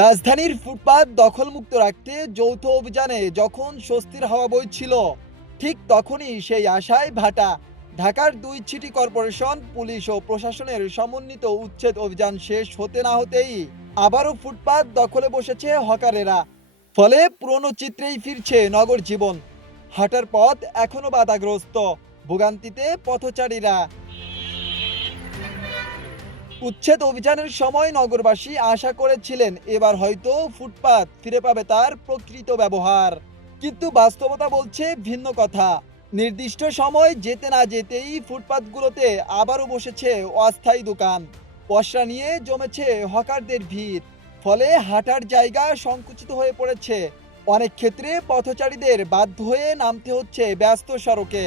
রাজধানীর ফুটপাত দখলমুক্ত রাখতে যৌথ অভিযানে যখন স্বস্তির হাওয়া বইছিল, ঠিক তখনই সেই আশায় ভাটা। ঢাকার ২ সিটি কর্পোরেশন, পুলিশ ও প্রশাসনের সমন্বিত উচ্ছেদ অভিযান শেষ হতে না হতেই আবারও ফুটপাত দখলে বসেছে হকারেরা। ফলে পুরনো চিত্রেই ফিরছে নগর জীবন। হাঁটার পথ এখনো বাধাগ্রস্ত, ভোগান্তিতে পথচারীরা। উচ্ছেদ অভিযানের সময় নগরবাসী আশা করেছিলেন এবার হয়তো ফুটপাত ফিরে পাবে তার প্রকৃত ব্যবহার, কিন্তু বাস্তবতা বলছে ভিন্ন কথা। নির্দিষ্ট সময় যেতে না যেতেই ফুটপাতগুলোতে আবারও বসেছে অস্থায়ী দোকান, পসরা নিয়ে জমেছে হকারদের ভিড়। ফলে হাঁটার জায়গা সংকুচিত হয়ে পড়েছে। অনেক ক্ষেত্রে পথচারীদের বাধ্য হয়ে নামতে হচ্ছে ব্যস্ত সড়কে।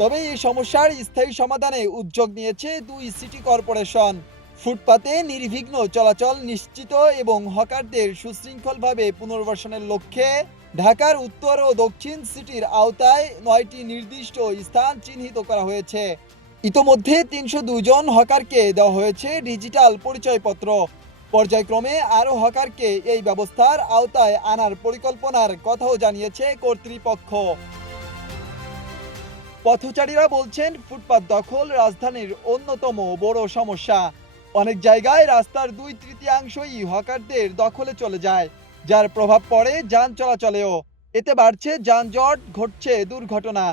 তবে এই সমস্যার স্থায়ী সমাধানে উদ্যোগ নিয়েছে ২ সিটি কর্পোরেশন। ফুটপাতে নির্বিঘ্ন চলাচল নিশ্চিত এবং হকারদের সুশৃঙ্খলভাবে পুনর্বাসনের লক্ষ্যে ঢাকার উত্তর ও দক্ষিণ সিটির আওতায় ৯টি নির্দিষ্ট স্থান চিহ্নিত করা হয়েছে। ইতোমধ্যে ৩০২ জন হকারকে দেওয়া হয়েছে ডিজিটাল পরিচয়পত্র। পর্যায়ক্রমে আরও হকারকে এই ব্যবস্থার আওতায় আনার পরিকল্পনার কথাও জানিয়েছে কর্তৃপক্ষ। পথচারীরা বলছেন ফুটপাত দখল রাজধানীর অন্যতম বড় সমস্যা। অনেক জায়গায় রাস্তার ২/৩ হকারদের দখলে চলে যায়, যার প্রভাব পড়ে যান চলাচলেও। এতে বাড়ছে যানজট, ঘটছে দুর্ঘটনা।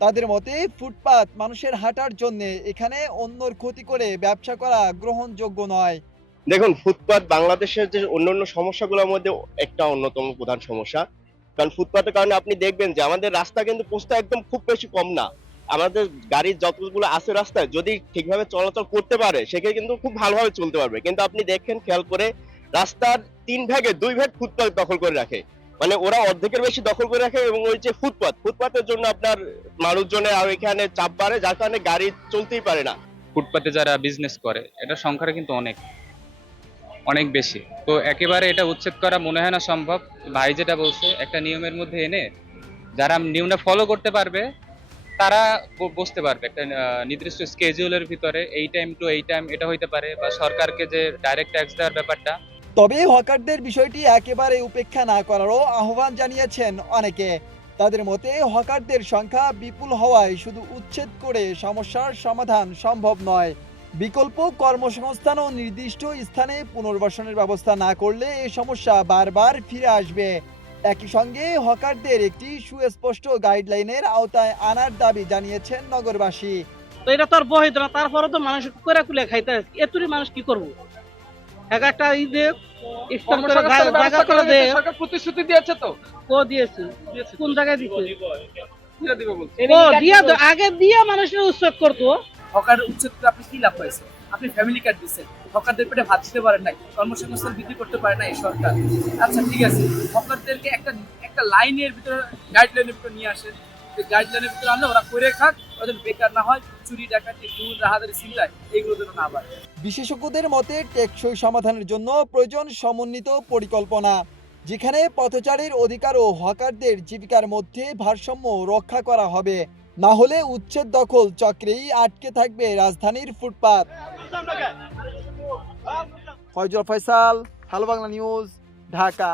তাদের মতে ফুটপাত মানুষের হাঁটার জন্য, এখানে অন্যর ক্ষতি করে ব্যবসা করা গ্রহণযোগ্য নয়। দেখুন, ফুটপাত বাংলাদেশের যে অন্যান্য সমস্যাগুলোর মধ্যে একটা অন্যতম প্রধান সমস্যা। কারণ ফুটপাতের কারণে আপনি দেখবেন যে আমাদের রাস্তা কিন্তু প্রস্থ একদম খুব বেশি কম না। আমাদের গাড়ির যতগুলো আছে রাস্তায় যদি ঠিকভাবে চলাচল করতে পারে সেক্ষেত্রে কিন্তু খুব ভালোভাবে চলতে পারবে। কিন্তু আপনি দেখেন খেয়াল করে রাস্তার ৩ ভাগে ২ ভাগ ফুটপাত দখল করে রাখে। মানে ওরা অর্ধেকের বেশি দখল করে রাখে এবং ওই যে ফুটপাতের জন্য আপনার মানুষজনের আর এখানে চাপ বাড়ে, যার কারণে গাড়ি চলতেই পারে না। ফুটপাতে যারা বিজনেস করে এটার সংখ্যাটা কিন্তু অনেক অনেক বেশি। তো একেবারে এটা উচ্ছেদ করা মনে হয় না সম্ভব। ভাই যেটা বলছে, একটা নিয়মের মধ্যে এনে যারা নিয়মটা ফলো করতে পারবে তারা বসতে পারবে একটা নির্দিষ্ট স্কেডিউলের ভিতরে, এই টাইম টু এই টাইম এটা হইতে পারে, বা সরকারকে যে ডাইরেক্ট ট্যাক্স দেওয়ার ব্যাপারটা। তবে হকারদের বিষয়টি একেবারে উপেক্ষা না করারও আহ্বান জানিয়েছেন অনেকে। তাদের মতে হকারদের সংখ্যা বিপুল হওয়ায় শুধু উচ্ছেদ করে সমস্যার সমাধান সম্ভব নয়। বিকল্প কর্মসংস্থান ও নির্দিষ্ট স্থানে পুনর্বাসনের ব্যবস্থা না করলে এই সমস্যা বারবার ফিরে আসবে। একই সঙ্গে হকারদের একটি সুস্পষ্ট গাইডলাইনের আওতায় আনার দাবি জানিয়েছেন নগরবাসী। তো এটা তো আর বহিত না, তারপরে তো মানুষ করে কুলে খাইতে এতুরি মানুষ কি করবো? এক একটা ঈদে ইফতার করে জায়গা করে দেয়। সরকার প্রতিশ্রুতি দিয়েছে তো? ও দিয়েছে, কোন জায়গায় দিছে? দিয়ে দিবে বলছে। ও দিয়া আগে দিয়া মানুষের উৎসব করতো। হকার উচ্ছেদ করে আপনি কি লাভ পাইছেন? আপনি ফ্যামিলি কার্ড দিচ্ছেন, হকারদের পেটে ভাত দিতে পারেন নাই, কর্মসংস্থান বৃদ্ধি করতে পারে না এই সরকার। আচ্ছা ঠিক আছে, হকারদেরকে একটা একটা লাইনের ভিতরে, গাইডলাইনের ভিতরে নিয়ে আসেন। গাইডলাইনের ভিতরে আনলে ওরা করে খাক, ওদের বেকার না হয়, চুরি ডাকাতি খুন রাহাজারি চিন্তায় এইগুলো যেন না বাড়ে। বিশেষজ্ঞদের মতে টেকসই সমাধানের জন্য প্রয়োজন সমন্বিত পরিকল্পনা, যেখানে পথচারীর অধিকার ও হকারদের জীবিকার মধ্যে ভারসাম্য রক্ষা করা হবে। না হলে উচ্ছেদ দখল চক্রেই আটকে থাকবে রাজধানীর ফুটপাত। Foyzul Foysal, hello Bangla news, Dhaka.